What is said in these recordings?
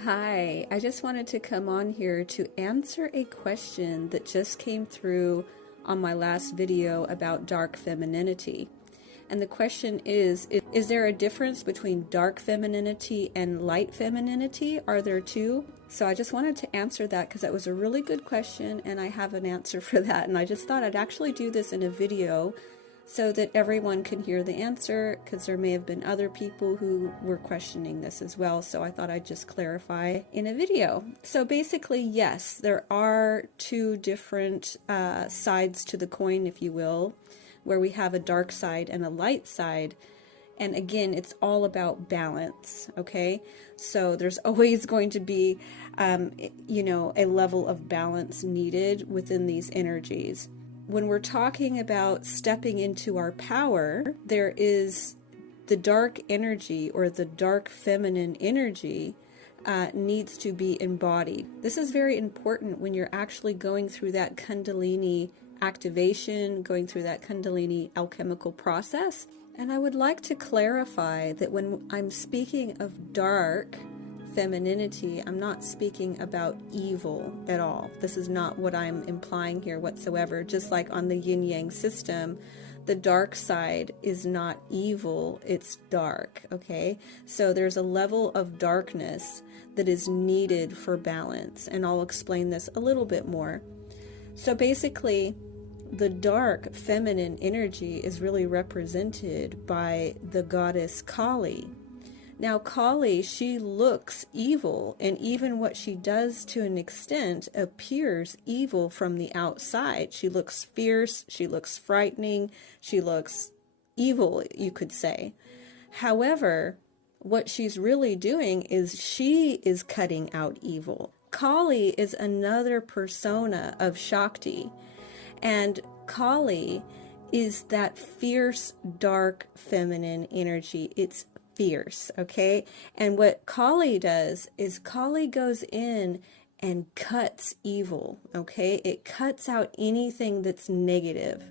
Hi, I just wanted to come on here to answer a question that just came through on my last video about dark femininity. And the question is there a difference between dark femininity and light femininity? Are there two? So I just wanted to answer that because that was a really good question and I have an answer for that. And I just thought I'd actually do this in a video so that everyone can hear the answer, because there may have been other people who were questioning this as well. So I thought I'd just clarify in a video. So basically, yes, there are two different sides to the coin, if you will, where we have a dark side and a light side. And again, it's all about balance, okay? So there's always going to be, a level of balance needed within these energies. When we're talking about stepping into our power, there is the dark energy, or the dark feminine energy needs to be embodied. This is very important when you're actually going through that Kundalini activation, going through that Kundalini alchemical process. And I would like to clarify that when I'm speaking of dark femininity, I'm not speaking about evil at all. This is not what I'm implying here whatsoever. Just like on the yin-yang system, the dark side is not evil, it's dark, okay? So there's a level of darkness that is needed for balance, and I'll explain this a little bit more. So basically, the dark feminine energy is really represented by the goddess Kali. Now, Kali, she looks evil, and even what she does to an extent appears evil from the outside. She looks fierce, she looks frightening, she looks evil, you could say. However, what she's really doing is she is cutting out evil. Kali is another persona of Shakti, and Kali is that fierce, dark, feminine energy. It's fierce, okay? And what Kali does is Kali goes in and cuts evil, okay? It cuts out anything that's negative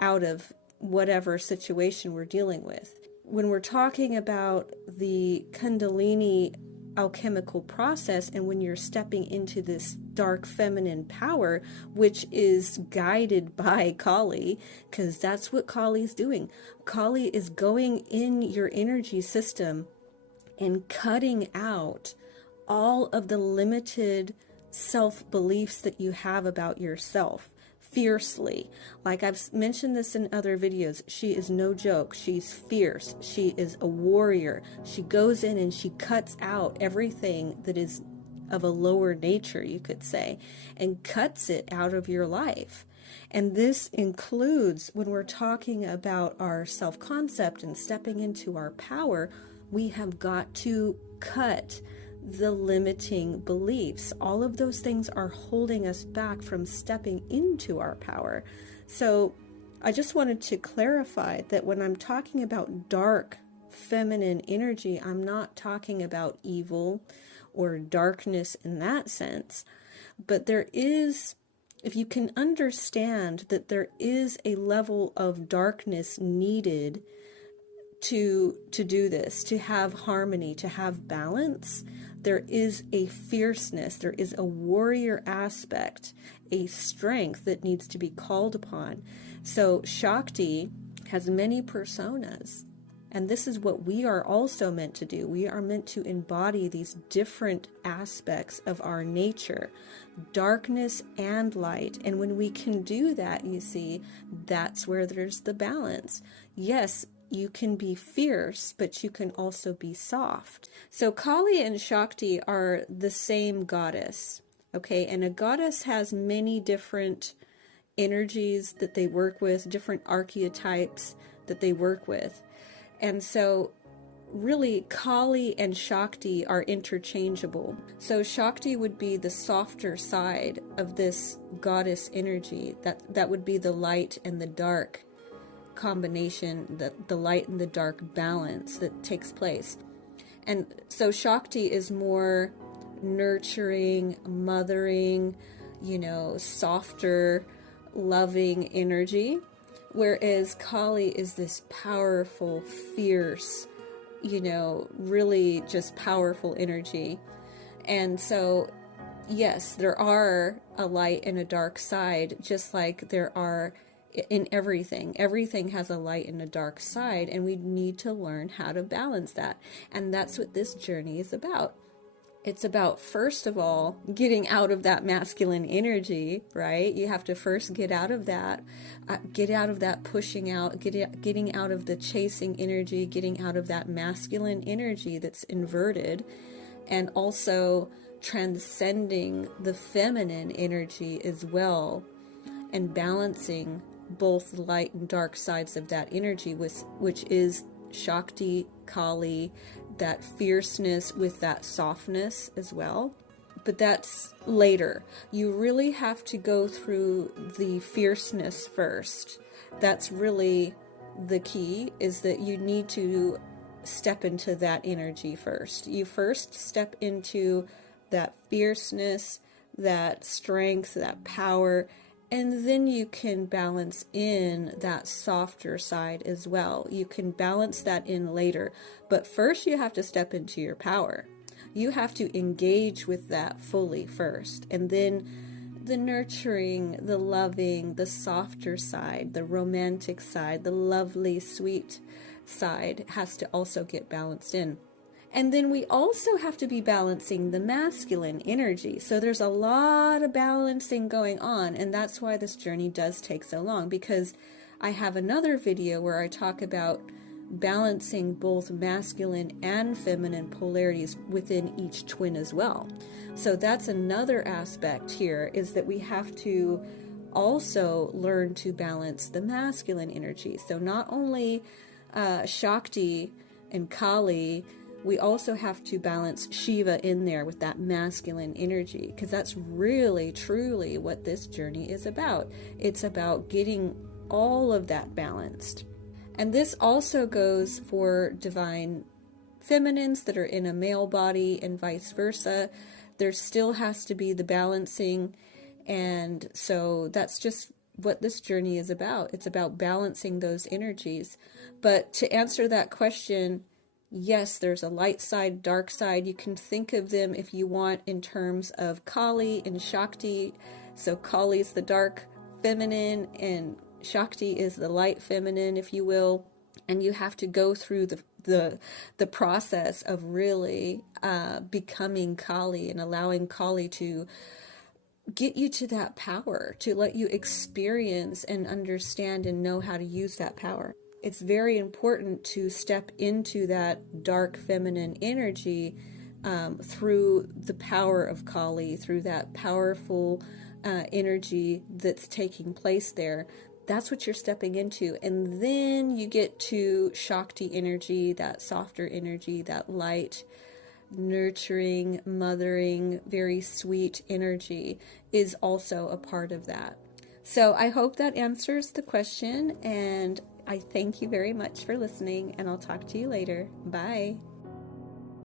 out of whatever situation we're dealing with. When we're talking about the Kundalini alchemical process, and when you're stepping into this dark feminine power, which is guided by Kali, because that's what Kali's doing. Kali is going in your energy system and cutting out all of the limited self-beliefs that you have about yourself fiercely. Like I've mentioned this in other videos, she is no joke. She's fierce. She is a warrior. She goes in and she cuts out everything that is of a lower nature, you could say, and cuts it out of your life. And this includes when we're talking about our self-concept and stepping into our power, we have got to cut the limiting beliefs. All of those things are holding us back from stepping into our power. So I just wanted to clarify that when I'm talking about dark feminine energy, I'm not talking about evil or darkness in that sense, but there is, if you can understand that there is a level of darkness needed to do this, to have harmony, to have balance, there is a fierceness, there is a warrior aspect, a strength that needs to be called upon. So Shakti has many personas, and this is what we are also meant to do. We are meant to embody these different aspects of our nature, darkness and light. And when we can do that, you see, that's where there's the balance. Yes, you can be fierce, but you can also be soft. So Kali and Shakti are the same goddess, okay? And a goddess has many different energies that they work with, different archetypes that they work with. And so really Kali and Shakti are interchangeable. So Shakti would be the softer side of this goddess energy. That would be the light and the dark combination, the light and the dark balance that takes place. And so Shakti is more nurturing, mothering, softer, loving energy, whereas Kali is this powerful, fierce, really just powerful energy. And so, yes, there are a light and a dark side, just like there are in everything. Everything has a light and a dark side, and we need to learn how to balance that. And that's what this journey is about. It's about, first of all, getting out of that masculine energy, right? You have to first get out of that pushing out, getting out of the chasing energy, getting out of that masculine energy that's inverted, and also transcending the feminine energy as well, and balancing both light and dark sides of that energy, which is Shakti, Kali, that fierceness with that softness as well. But that's later. You really have to go through the fierceness first. That's really the key, is that you need to step into that energy first. You first step into that fierceness, that strength, that power, and then you can balance in that softer side as well. You can balance that in later. But first you have to step into your power. You have to engage with that fully first. And then the nurturing, the loving, the softer side, the romantic side, the lovely, sweet side has to also get balanced in. And then we also have to be balancing the masculine energy. So there's a lot of balancing going on, and that's why this journey does take so long, because I have another video where I talk about balancing both masculine and feminine polarities within each twin as well. So that's another aspect here, is that we have to also learn to balance the masculine energy. So not only Shakti and Kali, we also have to balance Shiva in there with that masculine energy, because that's really, truly what this journey is about. It's about getting all of that balanced. And this also goes for divine feminines that are in a male body and vice versa. There still has to be the balancing. And so that's just what this journey is about. It's about balancing those energies. But to answer that question, yes, there's a light side, dark side. You can think of them, if you want, in terms of Kali and Shakti. So Kali is the dark feminine and Shakti is the light feminine, if you will. And you have to go through the process of really becoming Kali and allowing Kali to get you to that power, to let you experience and understand and know how to use that power. It's very important to step into that dark feminine energy through the power of Kali, through that powerful energy that's taking place there. That's what you're stepping into. And then you get to Shakti energy, that softer energy, that light, nurturing, mothering, very sweet energy is also a part of that. So I hope that answers the question, and I thank you very much for listening, and I'll talk to you later. Bye.